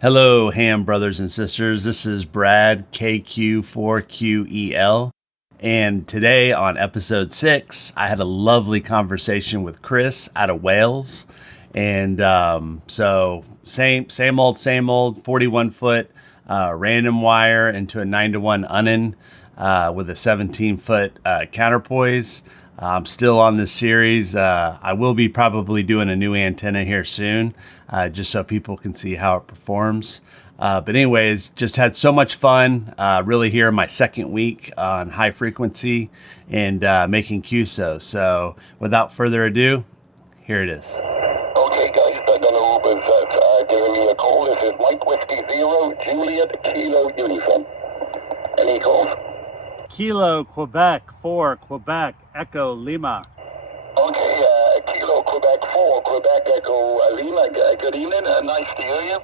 Hello, ham brothers and sisters. This is Brad KQ4QEL. And today on episode 6, I had a lovely conversation with Chris out of Wales. And so same old, 41 foot random wire into a 9-to-1 unnin with a 17-foot counterpoise. I'm still on this series. I will be probably doing a new antenna here soon, just so people can see how it performs. But anyways, just had so much fun, really here in my second week on high frequency and making QSO. So without further ado, here it is. Okay, guys, I don't know who's giving me a call. This is Mike Whiskey 0, Juliet, Kilo, Uniform. Any calls? Kilo, Quebec 4, Quebec, Echo, Lima. Okay, Kilo, Quebec 4, Quebec, Echo, Lima. Good evening, nice to hear you.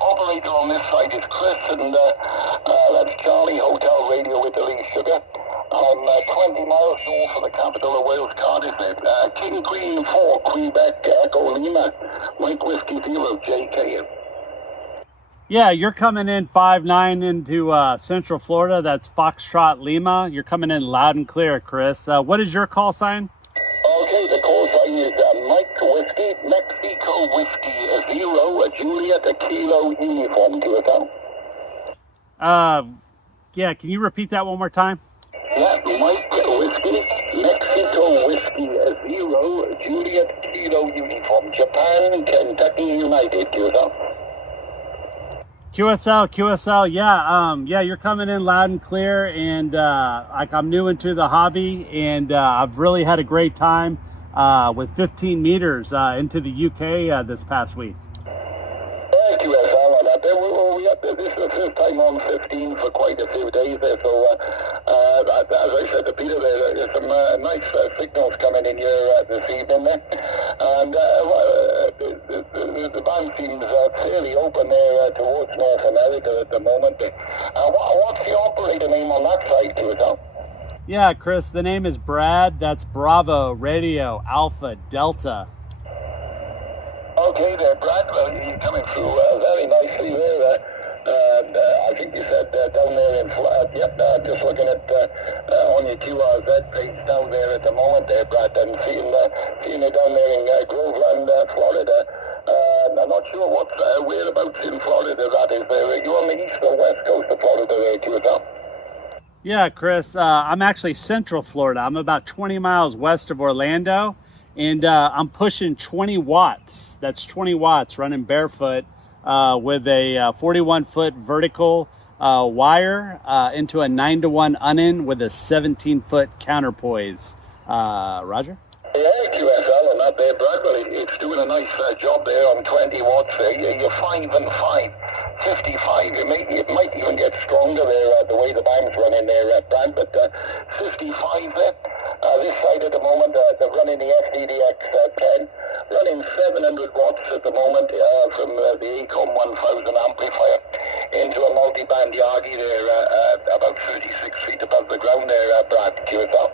Operator on this side is Chris, and that's Charlie, Hotel Radio with the lead sugar. I'm 20 miles north of the capital of Wales, Cardiff. King Queen 4, Quebec, Echo, Lima. Mike Whiskey 0, JKU. Yeah, you're coming in 5-9 into Central Florida. That's Foxtrot Lima. You're coming in loud and clear, Chris. What is your call sign? Okay, the call sign is Mike Whiskey, Mexico Whiskey 0, Juliet, Kilo, Uniform, QSL. Yeah, can you repeat that one more time? Yeah, Mike Whiskey, Mexico Whiskey 0, Juliet, Kilo, Uniform, Japan, Kentucky United, QSL. QSL, yeah, you're coming in loud and clear, and I'm new into the hobby, and I've really had a great time with 15 meters into the UK this past week. Thank you, QSL, on that. This is the first time on 15 for quite a few days there, so as I said to Peter, there's some nice signals coming in here this evening there, and the band seems fairly open there towards North America at the moment. What's the operator name on that side, QSL? Yeah, Chris, the name is Brad. That's Bravo, Radio, Alpha, Delta. Okay there, Brad. Well, you're coming through very nicely there. I think you said down there in just looking at on your QRZ page down there at the moment there, Brad, and seeing you down there in Groveland, Florida. I'm not sure whereabouts in Florida that is there. Are you on the east or west coast of Florida there, QSL? Yeah, Chris, I'm actually Central Florida. I'm about 20 miles west of Orlando, and I'm pushing 20 watts. That's 20 watts running barefoot with a 41-foot vertical wire into a 9-to-1 unnin with a 17-foot counterpoise. Roger? Yeah, QSL and that there, Brad. Well, it's doing a nice job there on 20 watts there. You're 5 and 5. 55, it might even get stronger there, the way the band's running there, Brad, but 55 there. This side at the moment, they're running the FDDX 10, running 700 watts at the moment from the ACOM 1000 amplifier into a multi-band Yagi there, about 36 feet above the ground there, Brad, QSL.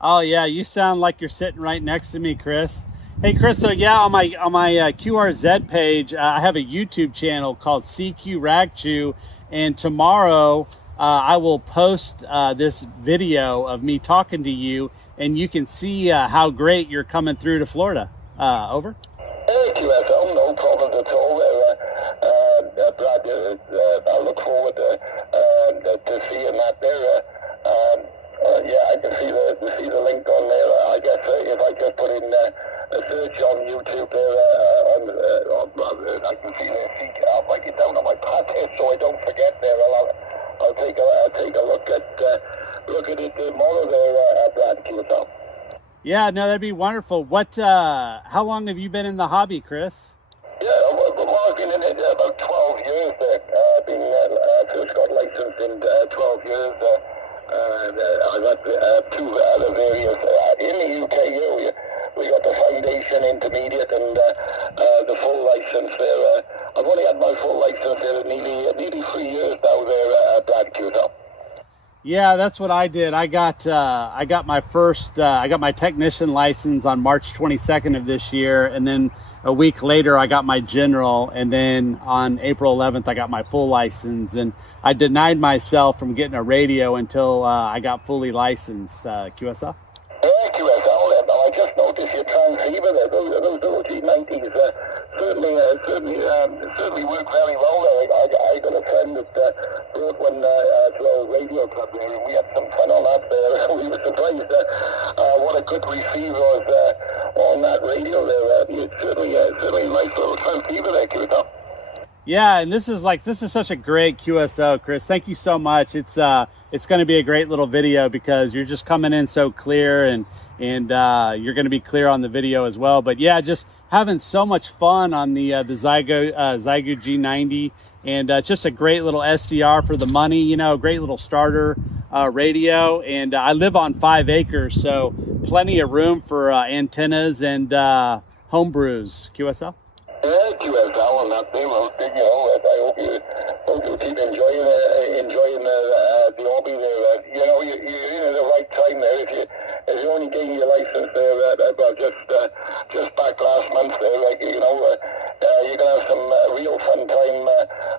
Oh yeah, you sound like you're sitting right next to me, Chris. Hey Chris, so yeah, on my QRZ page, I have a YouTube channel called CQ Ragchew, and tomorrow I will post this video of me talking to you, and you can see how great you're coming through to Florida. Over. Hey, QSL, no problem at all. Brad, I look forward to seeing that there. Yeah, I can see the link on there. I guess if I just put in a search on YouTube there, I can see the seat. I'll write it down on my pad here so I don't forget there. I'll take a look at it tomorrow there, Brad, QSL. Yeah, no, that'd be wonderful. How long have you been in the hobby, Chris? Yeah, I've been in it about 12 years there. I've been first got licensed in 12 years. I've had two other various in the UKU. We got the foundation, intermediate, and the full license there. I've only had my full license there nearly 3 years now there, Brad QSL. Yeah, that's what I did. I got my technician license on March 22nd of this year, and then a week later I got my general, and then on April 11th I got my full license. And I denied myself from getting a radio until I got fully licensed. QSL. Yeah, QSL. I just noticed your transceiver there. Those OG90s certainly work very well there. I got a friend that brought one to our radio club there, and we had some fun on that there. We were surprised what a good receiver was on that radio there. It's certainly a nice little transceiver there, QSL. Yeah, and this is such a great QSO, Chris. Thank you so much. It's going to be a great little video because you're just coming in so clear, and you're going to be clear on the video as well. But yeah, just having so much fun on the Zygo G90, and just a great little SDR for the money. You know, great little starter radio. And I live on 5 acres, so plenty of room for antennas and home brews. QSL. Yeah, QSL and that thing. Well, I hope you keep enjoying the hobby there. You're in at the right time there. If you only gained your license there about just back last month there, you're gonna have some real fun time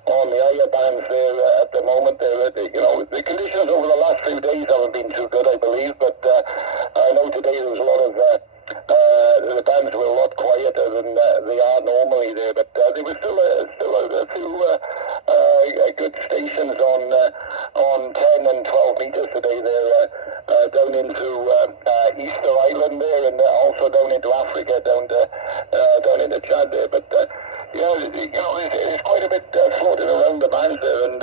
on the higher bands there at the moment there. The conditions over the last few days haven't been too good, I believe, but I know today there was a lot of the bands were a lot quieter than they are normally there, but there was still a few good stations on 10 and 12 meters today there, down into Easter Island there, and also down into Africa, down into Chad there. But there's quite a bit floating around the bands there, and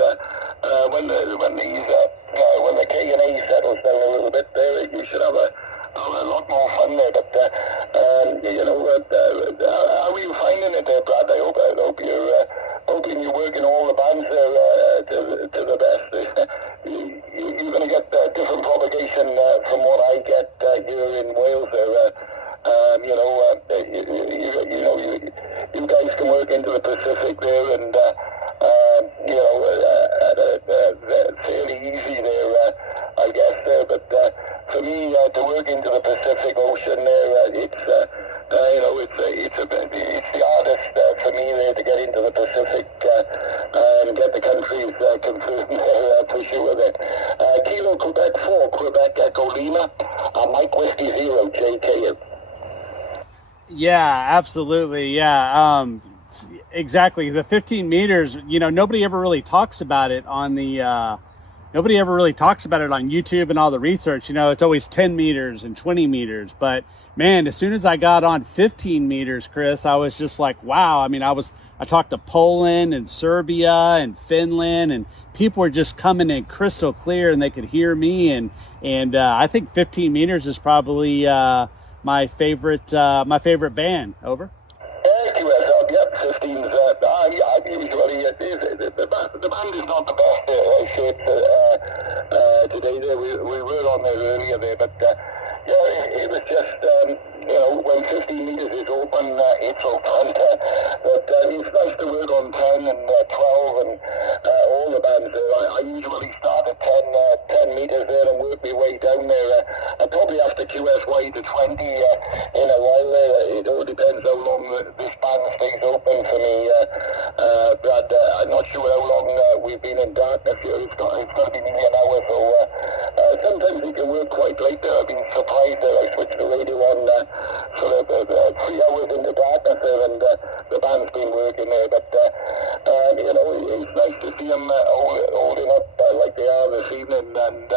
when the K&A settles down a little bit there, you should have a lot more fun there. But how are you finding it there, Brad? I hope you're hoping you're working all the bands there to the best. You're going to get different propagation from what I get here in Wales there. You guys can work into the Pacific there, and fairly easy there, I guess there. But for me, to work into the Pacific Ocean there, it's the hardest for me there to get into the Pacific and get the countries confirmed there for sure. That Kilo Quebec 4, Quebec Echo Lima, Mike Whiskey 0 JKU. Yeah, absolutely. Yeah, exactly. The 15 meters, nobody ever really talks about it on nobody ever really talks about it on YouTube and all the research. It's always 10 meters and 20 meters. But man, as soon as I got on 15 meters, Chris, I was just like, wow. I mean, I talked to Poland and Serbia and Finland, and people were just coming in crystal clear and they could hear me. And I think 15 meters is probably, my favorite band. Over. QSL, yep, 15's. I usually the band is not the best shape today. There we were on there earlier there, but it was just when 15 meters is open, it's open. But it's nice to work on 10 and 12 and all the bands there. I usually start at 10 meters there and work my way down there. I probably have to QSY to 20 in a while there. It all depends how long this band stays open for me, Brad. I'm not sure how long we've been in darkness here. It's got to be nearly an hour, so sometimes we can work quite late there. I've been surprised that I switched the radio on sort of 3 hours into darkness there, and the band's been working there. But it's nice to see them holding up like they are this evening, and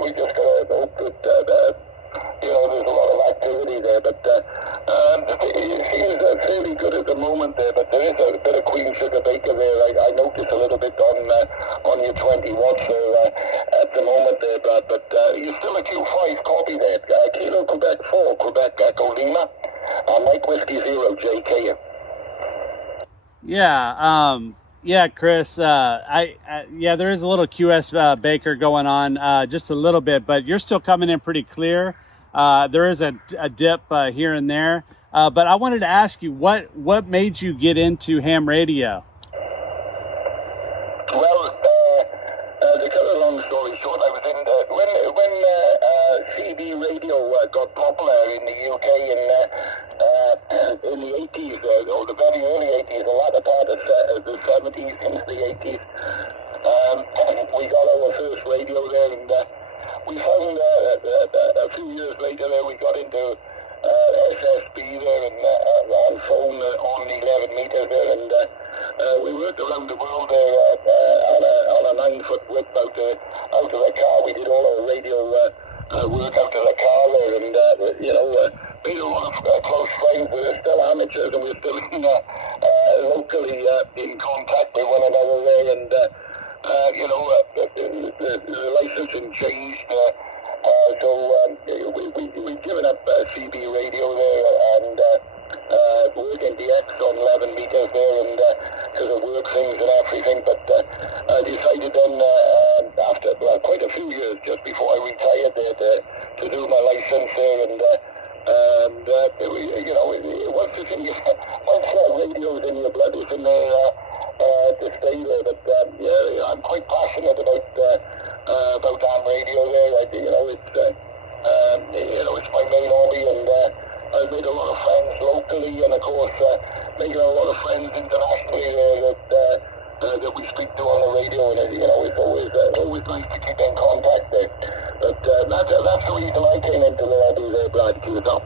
we just gotta hope that there's a lot of activity there. But it seems fairly good at the moment there. But there is a bit of Queen Sugar Baker there. I noticed a little bit on your 20 watts there at the moment there, Brad. But you're still a Q5 copy there. Kilo Quebec 4, Quebec Echo Lima, Mike Whiskey 0 JKU. Yeah, Chris. There is a little QS Baker going on, just a little bit, but you're still coming in pretty clear. There is a dip here and there, but I wanted to ask you what made you get into ham radio? Well, to cut a long story in the 80s, or the very early 80s, the latter part of the 70s into the 80s. We got our first radio there, and we found a few years later there we got into SSB there and on phone on 11 meters there, and we worked around the world there on a 9-foot whip out of the car. We did all our radio work out of the car there, and made a lot of close friends. We were still amateurs, and we were still locally in contact with one another there, and the licensing changed. So we've given up CB radio there and working DX on 11 meters there, and because of work things and everything. But I decided then after quite a few years, just before I retired there, to do my license there, and once the thing is, once radio's in your blood, it's in there to stay there. But I'm quite passionate about ham radio there. It's my main hobby, and I've made a lot of friends locally, and of course making a lot of friends internationally that we speak to on the radio, and it's always nice to keep in contact there. But that's the reason I came into the hobby there, Brad, to yourself.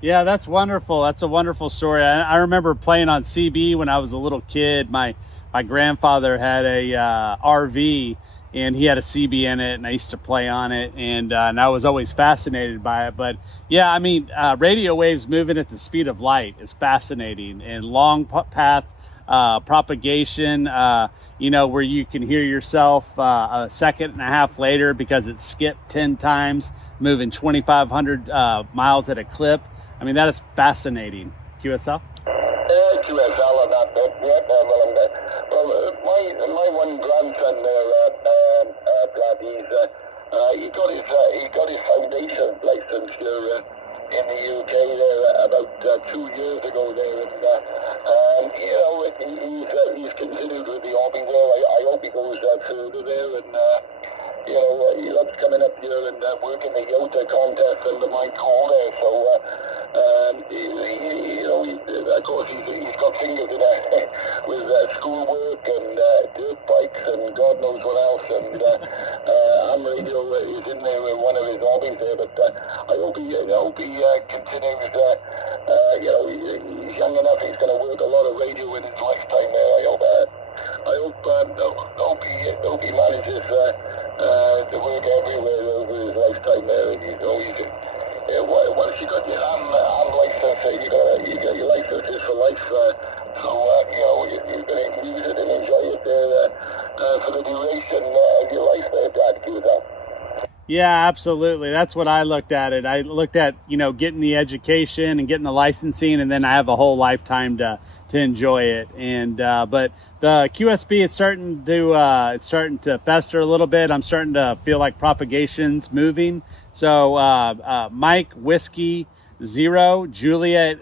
Yeah, that's wonderful. That's a wonderful story. I remember playing on CB when I was a little kid. My grandfather had a RV, and he had a CB in it, and I used to play on it, and I was always fascinated by it. But yeah, I mean, radio waves moving at the speed of light is fascinating, and long path propagation, where you can hear yourself a second and a half later because it skipped 10 times, moving 2,500 miles at a clip. I mean, that is fascinating. QSL? QSL and that bit, yeah. My one grandson there, Brad, he got his foundation license here in the UK there about 2 years ago there, and he's continued with the hobby there. I hope he goes further there, and he loves coming up here and working the Yota contest under my call there. So of course he's got fingers in there with schoolwork and dirt bikes and God knows what else, and ham radio is in there with one of his hobbies there. But I hope he continues. He's young enough. He's going to work a lot of radio in his lifetime there. I hope he manages to work everywhere over his lifetime there. Once you got your ham license, you got your licenses for life. So you're going to use it and enjoy it there for the duration of your life there, Dad. Keep it up. Yeah, absolutely. That's what I looked at it. I looked at, getting the education and getting the licensing, and then I have a whole lifetime to enjoy it. And but the QSB, it's starting to fester a little bit. I'm starting to feel like propagation's moving. So Mike Whiskey 0 Juliet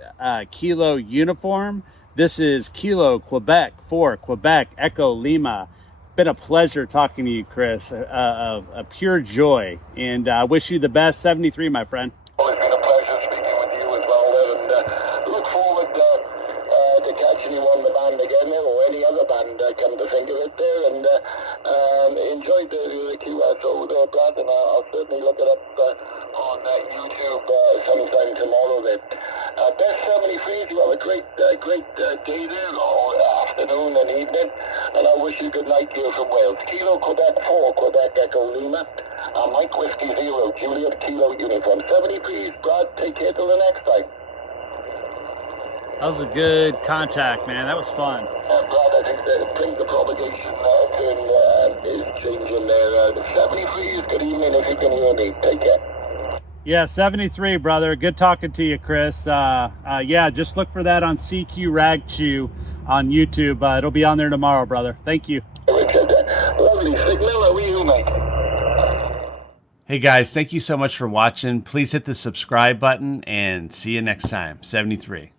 Kilo Uniform. This is Kilo Quebec 4 Quebec Echo Lima. Been a pleasure talking to you, Chris. A pure joy, and I wish you the best. 73, my friend. Well, it's been a pleasure speaking with you as well, and look forward to catching you on the band again, or any other band, come to think of it there, and enjoyed the QSO there, Brad, and I'll certainly look it up on YouTube sometime tomorrow then. Best 73, you have a great day there, or afternoon and evening, and I wish you good night here from Wales. Kilo Quebec 4, Quebec Echo Lima, Mike Whiskey 0, Juliet Kilo Uniform. 73, Brad, take care till the next time. That was a good contact, man. That was fun. Brad, I think the propagation turn is changing there. 73 is good evening if you can hear me. Take care. Yeah, 73, brother. Good talking to you, Chris. Yeah, just look for that on CQ Ragchew on YouTube. It'll be on there tomorrow, brother. Thank you. Richard, lovely signal. How are you, mate? Hey guys, thank you so much for watching. Please hit the subscribe button and see you next time. 73.